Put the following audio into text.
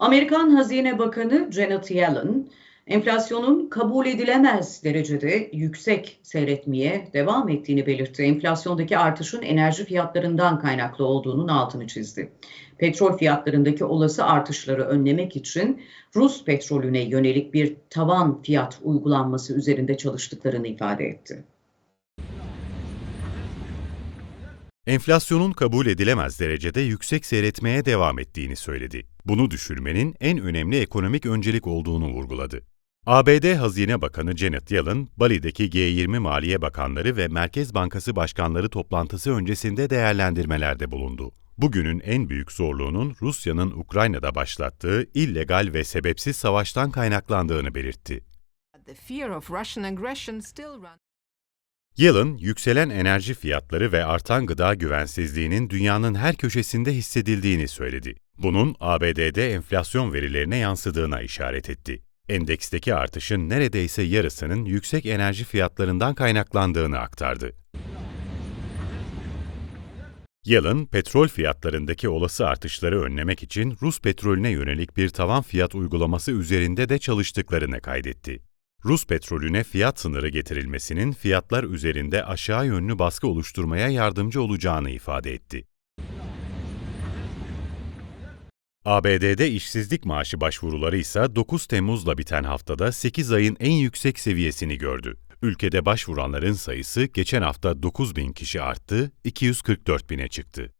Amerikan Hazine Bakanı Janet Yellen, enflasyonun kabul edilemez derecede yüksek seyretmeye devam ettiğini belirtti. Enflasyondaki artışın enerji fiyatlarından kaynaklı olduğunun altını çizdi. Petrol fiyatlarındaki olası artışları önlemek için Rus petrolüne yönelik bir tavan fiyat uygulanması üzerinde çalıştıklarını ifade etti. Enflasyonun kabul edilemez derecede yüksek seyretmeye devam ettiğini söyledi. Bunu düşürmenin en önemli ekonomik öncelik olduğunu vurguladı. ABD Hazine Bakanı Janet Yellen, Bali'deki G20 Maliye Bakanları ve Merkez Bankası Başkanları toplantısı öncesinde değerlendirmelerde bulundu. Bugünün en büyük zorluğunun Rusya'nın Ukrayna'da başlattığı illegal ve sebepsiz savaştan kaynaklandığını belirtti. The fear of Russian aggression still runs. Yellen, yükselen enerji fiyatları ve artan gıda güvensizliğinin dünyanın her köşesinde hissedildiğini söyledi. Bunun ABD'de enflasyon verilerine yansıdığına işaret etti. Endeksteki artışın neredeyse yarısının yüksek enerji fiyatlarından kaynaklandığını aktardı. Yellen, petrol fiyatlarındaki olası artışları önlemek için Rus petrolüne yönelik bir tavan fiyat uygulaması üzerinde de çalıştıklarını kaydetti. Rus petrolüne fiyat sınırı getirilmesinin fiyatlar üzerinde aşağı yönlü baskı oluşturmaya yardımcı olacağını ifade etti. ABD'de işsizlik maaşı başvuruları ise 9 Temmuz'la biten haftada 8 ayın en yüksek seviyesini gördü. Ülkede başvuranların sayısı geçen hafta 9 bin kişi arttı, 244 bine çıktı.